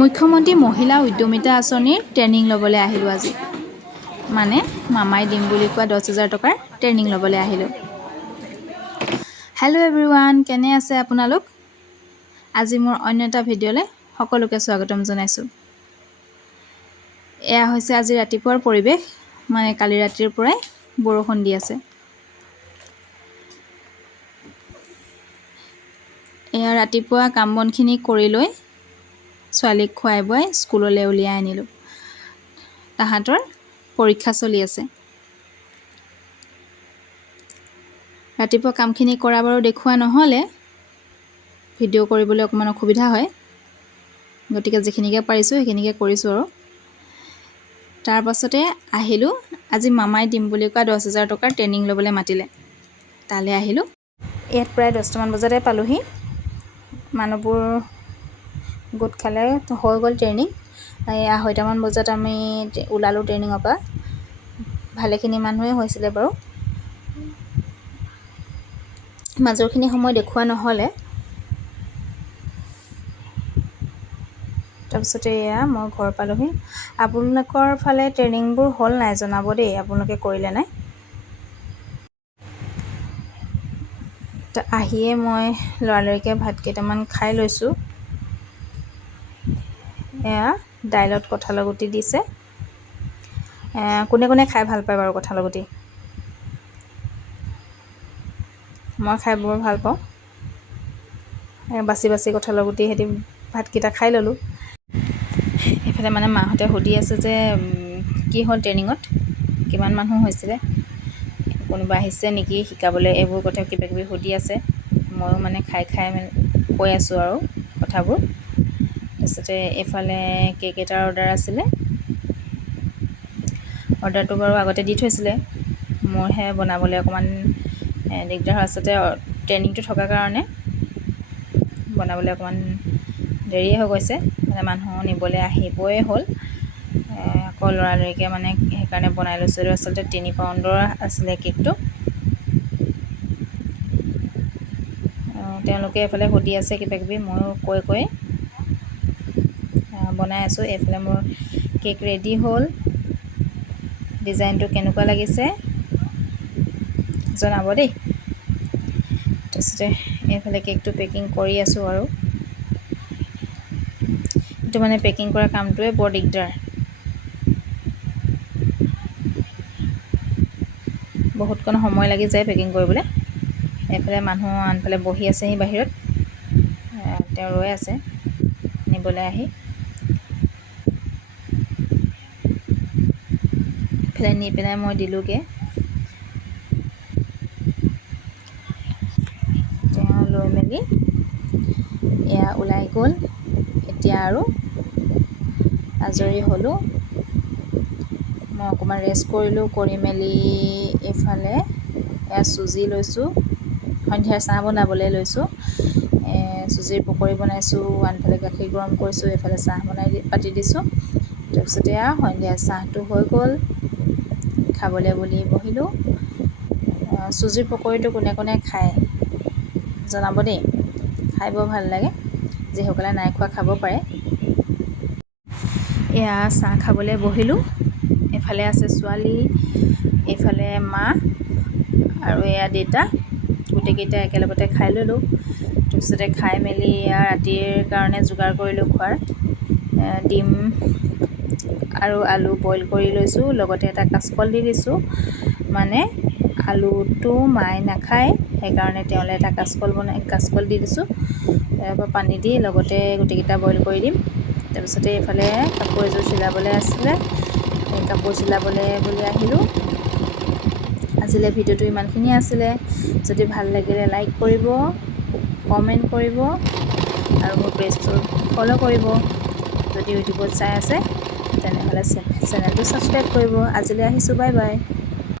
মুখ্যমন্ত্ৰী মহিলা উদ্যমিতা আঁচনিৰ ট্ৰেইনিং ল'বলৈ আহিলোঁ আজি। মানে মামাই দিম বুলি কোৱা 10,000 টকাৰ ট্ৰেইনিং ল'বলৈ আহিলোঁ। হেল্ল' এভৰিৱান, কেনে আছে আপোনালোক? আজি মোৰ অন্য এটা ভিডিঅ'লৈ সকলোকে স্বাগতম জনাইছোঁ। এয়া হৈছে আজি ৰাতিপুৱাৰ পৰিৱেশ, মানে কালি ৰাতিৰ পৰাই বৰষুণ দি আছে। এয়া ৰাতিপুৱা কাম বনখিনি কৰি লৈ ছোৱালীক খুৱাই বুৱাই স্কুললৈ উলিয়াই আনিলোঁ। তাহাঁতৰ পৰীক্ষা চলি আছে। ৰাতিপুৱা কামখিনি কৰা বাৰু দেখুওৱা নহ'লে, ভিডিঅ' কৰিবলৈ অকণমান অসুবিধা হয়, গতিকে যিখিনিকে পাৰিছোঁ সেইখিনিকে কৰিছোঁ আৰু। তাৰ পাছতে আহিলোঁ, আজি মামাই দিম বুলি কোৱা 10,000 টকাৰ ট্ৰেইনিং ল'বলৈ মাতিলে। তালৈ আহিলোঁ। ইয়াত প্ৰায় 10টামান বজাতে পালোঁহি। মানুহবোৰ গোট খালে, হৈ গ'ল ট্ৰেইনিং। 2:30মান বজাত আমি ওলালোঁ ট্ৰেইনিঙৰ পৰা। ভালেখিনি মানুহে হৈছিলে বাৰু। মাজৰখিনি সময় দেখুওৱা নহ'লে। তাৰপিছতে এয়া মই ঘৰ পালোঁহি। আপোনালোকৰ ফালে ট্ৰেইনিংবোৰ হ'ল নাই জনাব দেই, আপোনালোকে কৰিলে নাই। আহিয়ে মই লৰালৰিকৈ ভাত কেইটামান খাই লৈছোঁ। এয়া দাইলত কঁঠালৰ গুটি দিছে। কোনে কোনে খাই ভাল পায় বাৰু কঁঠালৰ গুটি? মই খাই বৰ ভাল পাওঁ। বাচি বাচি কঁঠালৰ গুটি সৈতে ভাতকেইটা খাই ল'লোঁ। এইফালে মানে মাহঁতে সুধি আছে যে কি হ'ল ট্ৰেইনিঙত, কিমান মানুহ হৈছিলে, কোনোবা আহিছে নেকি শিকাবলৈ, এইবোৰ কথা কিবাকিবি সুধি আছে। ময়ো মানে খাই কৈ আছোঁ আৰু কথাবোৰ। তাৰপিছতে এইফালে কেক এটাৰ অৰ্ডাৰ আছিলে। অৰ্ডাৰটো বাৰু আগতে দি থৈছিলে, মোৰহে বনাবলৈ অকণমান দিগদাৰ হৈ আছিলে। ট্ৰেইনিংটো থকাৰ কাৰণে বনাবলৈ অকণমান দেৰিয়ে হৈ গৈছে, মানে মানুহ নিবলৈ আহিবই হ'ল। আকৌ লৰালৰিকৈ মানে সেইকাৰণে বনাই লৈছোঁ। এইটো আচলতে 3 পাউণ্ডৰ আছিলে কেকটো। তেওঁলোকে এইফালে সুধি আছে কিবাকিবি, ময়ো কৈ বনাই আছোঁ। এইফালে মোৰ কেক ৰেডি হ'ল। ডিজাইনটো কেনেকুৱা লাগিছে জনাব দেই। তাৰপিছতে এইফালে কেকটো পেকিং কৰি আছোঁ আৰু। এইটো মানে পেকিং কৰা কামটোৱে বৰ দিগদাৰ। বহুতকণ সময় লাগি যায় পেকিং কৰিবলৈ। এইফালে মানুহ আনফালে বহি আছেহি বাহিৰত, তেওঁ ৰৈ আছে নিবলৈ আহি। এইফালে নি পেলাই মই দিলোঁগৈ। তেওঁ লৈ মেলি এয়া ওলাই গ'ল। এতিয়া আৰু আজৰি হ'লোঁ। মই অকণমান ৰেষ্ট কৰিলোঁ, কৰি মেলি এইফালে এয়া চুজি লৈছোঁ, সন্ধিয়াৰ চাহ বনাবলৈ লৈছোঁ। চুজিৰ পকৰি বনাইছোঁ, আনফালে গাখীৰ গৰম কৰিছোঁ, এইফালে চাহ পাতি দিছোঁ। তাৰপিছতে আৰু সন্ধিয়া চাহটো হৈ গ'ল, খাবলৈ বুলি বহিলোঁ। চুজিৰ পকৰিটো কোনে কোনে খায় জনাব দেই, খাই বৰ ভাল লাগে। যিসকলে নাই খোৱা খাব পাৰে। এয়া চাহ খাবলৈ বহিলোঁ। এইফালে আছে ছোৱালী, এইফালে মা আৰু এয়া দেউতা, গোটেইকেইটা একেলগতে খাই ল'লোঁ। তাৰপিছতে খাই মেলি এয়া ৰাতিৰ কাৰণে যোগাৰ কৰিলোঁ খোৱাৰ। ডিম আৰু আলু বইল কৰি লৈছোঁ, লগতে এটা কাচকল দি দিছোঁ। মানে আলুটো মায়ে নাখায়, সেইকাৰণে তেওঁলৈ এটা কাচকল দি দিছোঁ। তাৰপৰা পানী দি লগতে গোটেইকেইটা বইল কৰি দিম। তাৰপিছতে এইফালে কাপোৰ এযোৰ চিলাবলৈ আছিলে, সেই কাপোৰ চিলাবলৈ বুলি আহিলোঁ। আজিলৈ ভিডিঅ'টো ইমানখিনিয়ে আছিলে। যদি ভাল লাগিলে লাইক কৰিব, কমেণ্ট কৰিব আৰু মোৰ পেজটো ফ'ল' কৰিব। যদি ইউটিউবত চাই আছে তেনেহ'লে চেনেলটো ছাবস্ক্ৰাইব কৰিব। আজিলৈ আহিছোঁ, বাই বাই।